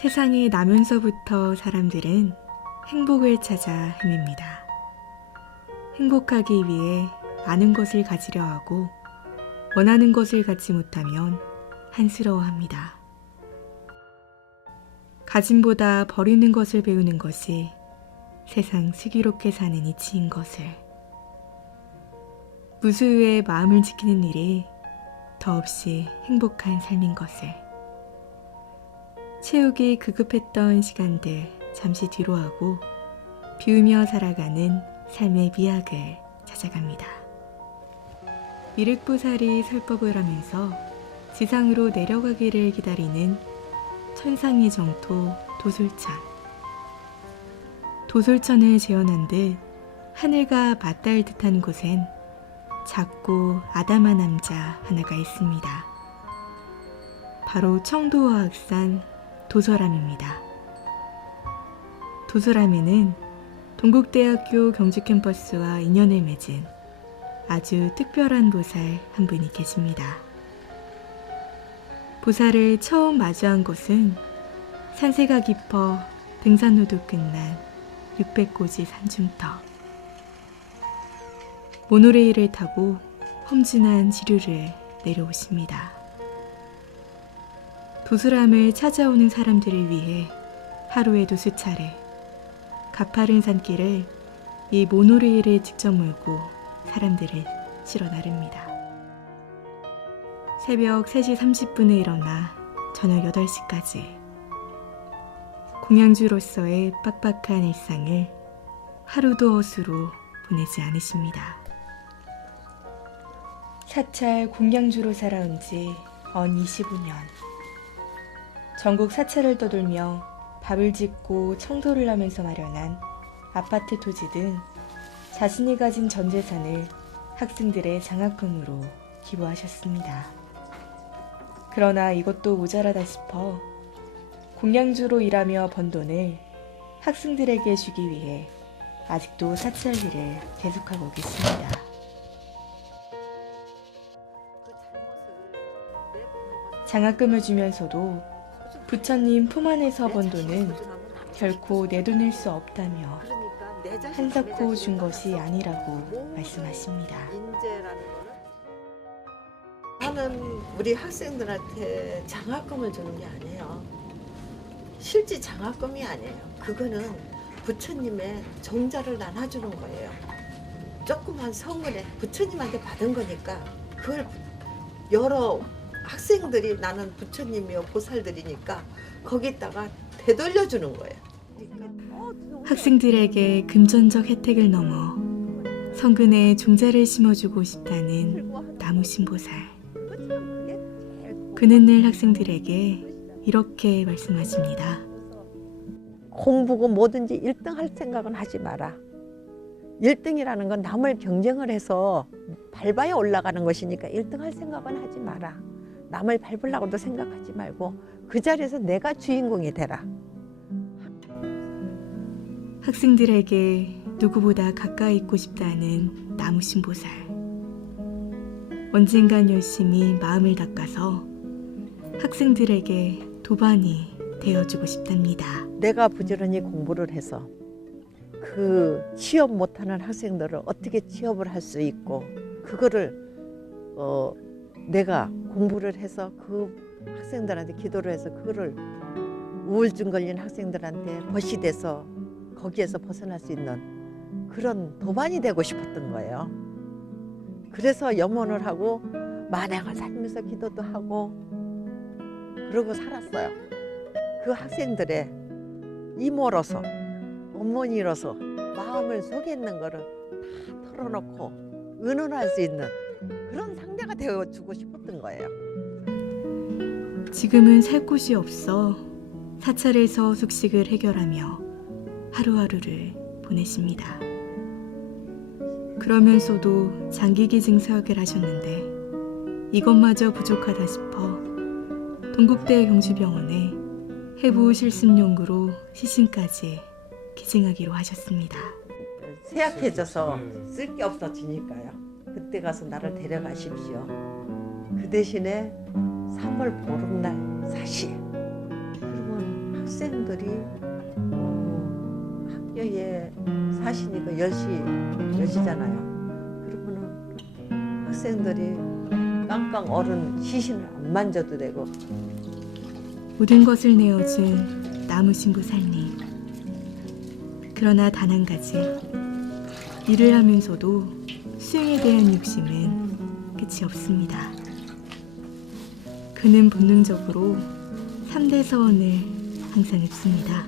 세상에 나면서부터 사람들은 행복을 찾아 헤맵니다. 행복하기 위해 많은 것을 가지려 하고 원하는 것을 갖지 못하면 한스러워합니다. 가짐보다 버리는 것을 배우는 것이 세상 슬기롭게 사는 이치인 것을 무수의 마음을 지키는 일이 더없이 행복한 삶인 것을 채우기 급급했던 시간들 잠시 뒤로 하고 비우며 살아가는 삶의 미학을 찾아갑니다. 미륵보살이 설법을 하면서 지상으로 내려가기를 기다리는 천상의 정토 도솔천. 도솔천을 재현한 듯 하늘과 맞닿을 듯한 곳엔 작고 아담한 남자 하나가 있습니다. 바로 청도화학산 도서람입니다. 도서람에는 동국대학교 경주캠퍼스와 인연을 맺은 아주 특별한 보살 한 분이 계십니다. 보살을 처음 마주한 곳은 산세가 깊어 등산로도 끝난 600고지 산중터. 모노레일을 타고 험준한 지류를 내려오십니다. 도수람을 찾아오는 사람들을 위해 하루에도 수차례 가파른 산길을 이 모노레일을 직접 몰고 사람들을 실어 나릅니다. 새벽 3시 30분에 일어나 저녁 8시까지 공양주로서의 빡빡한 일상을 하루도 허수로 보내지 않으십니다. 사찰 공양주로 살아온 지 언 25년. 전국 사찰을 떠돌며 밥을 짓고 청소를 하면서 마련한 아파트 토지 등 자신이 가진 전 재산을 학생들의 장학금으로 기부하셨습니다. 그러나 이것도 모자라다 싶어 공양주로 일하며 번 돈을 학생들에게 주기 위해 아직도 사찰 일을 계속하고 계십니다. 장학금을 주면서도 부처님 품 안에서 번 돈은 결코 내돈낼 수 없다며 한사코 준 것이 아니라고 말씀하십니다. 나는 우리 학생들한테 장학금을 주는 게 아니에요. 실제 장학금이 아니에요. 그거는 부처님의 종자를 나눠주는 거예요. 조그만 성문에 부처님한테 받은 거니까 그걸 여러 학생들이 나는 부처님이요 보살들이니까 거기다가 되돌려주는 거예요. 학생들에게 금전적 혜택을 넘어 성근에 종자를 심어주고 싶다는 나무신 보살. 그는 늘 학생들에게 이렇게 말씀하십니다. 공부고 뭐든지 1등 할 생각은 하지 마라. 1등이라는 건 남을 경쟁을 해서 밟아야 올라가는 것이니까 1등 할 생각은 하지 마라. 남을 밟으려고도 생각하지 말고 그 자리에서 내가 주인공이 되라. 학생들에게 누구보다 가까이 있고 싶다는 나무신 보살. 언젠간 열심히 마음을 닦아서 학생들에게 도반이 되어주고 싶답니다. 내가 부지런히 공부를 해서 그 취업 못하는 학생들을 어떻게 취업을 할 수 있고 그거를 어 내가 공부를 해서 그 학생들한테 기도를 해서 그거를 우울증 걸린 학생들한테 벗이 돼서 거기에서 벗어날 수 있는 그런 도반이 되고 싶었던 거예요. 그래서 염원을 하고 만행을 살면서 기도도 하고 그러고 살았어요. 그 학생들의 이모로서 어머니로서 마음을 속에 있는 거를 다 털어놓고 의논할 수 있는 그런 상 대가 되어 주고 싶었던 거예요. 지금은 살 곳이 없어 사찰에서 숙식을 해결하며 하루하루를 보내십니다. 그러면서도 장기기증 사역을 하셨는데 이것마저 부족하다 싶어 동국대 경주병원에 해부 실습용구로 시신까지 기증하기로 하셨습니다. 쇠약해져서 쓸 게 없어지니까요. 그때 가서 나를 데려가십시오. 그 대신에 3월 보름날 사시. 그러면 학생들이 어, 학교에 사시니까 10시, 10시잖아요. 그러면은 학생들이 깡깡 얼은 시신을 안 만져도 되고 모든 것을 내어준 나무 신부살님. 그러나 단 한 가지. 일을 하면서도 수행에 대한 욕심은 끝이 없습니다. 그는 본능적으로 3대 서원을 항상 읊습니다.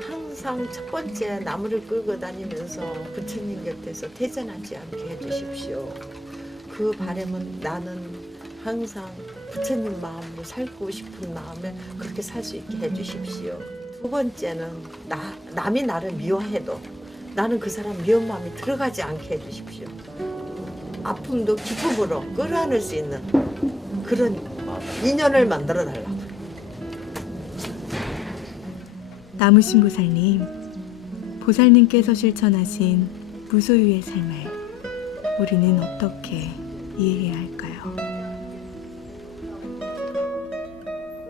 항상 첫 번째 나무를 끌고 다니면서 부처님 곁에서 퇴전하지 않게 해주십시오. 그 바람은 나는 항상 부처님 마음으로 살고 싶은 마음에 그렇게 살 수 있게 해주십시오. 두 번째는 나, 남이 나를 미워해도 나는 그 사람 미운 마음이 들어가지 않게 해주십시오. 아픔도 기쁨으로 끌어안을 수 있는 그런 인연을 만들어 달라고. 나무 신부살님, 보살님께서 실천하신 무소유의 삶을 우리는 어떻게 이해해야 할까요?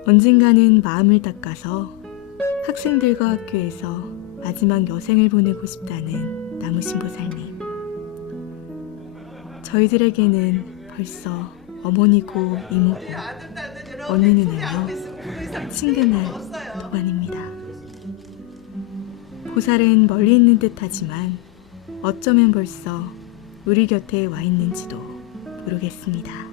언젠가는 마음을 닦아서 학생들과 학교에서 마지막 여생을 보내고 싶다는 나무 신부살님. 저희들에게는 벌써 어머니고 이모고 어느 누나요 친근한 도반입니다. 보살은 멀리 있는 듯하지만 어쩌면 벌써 우리 곁에 와 있는지도 모르겠습니다.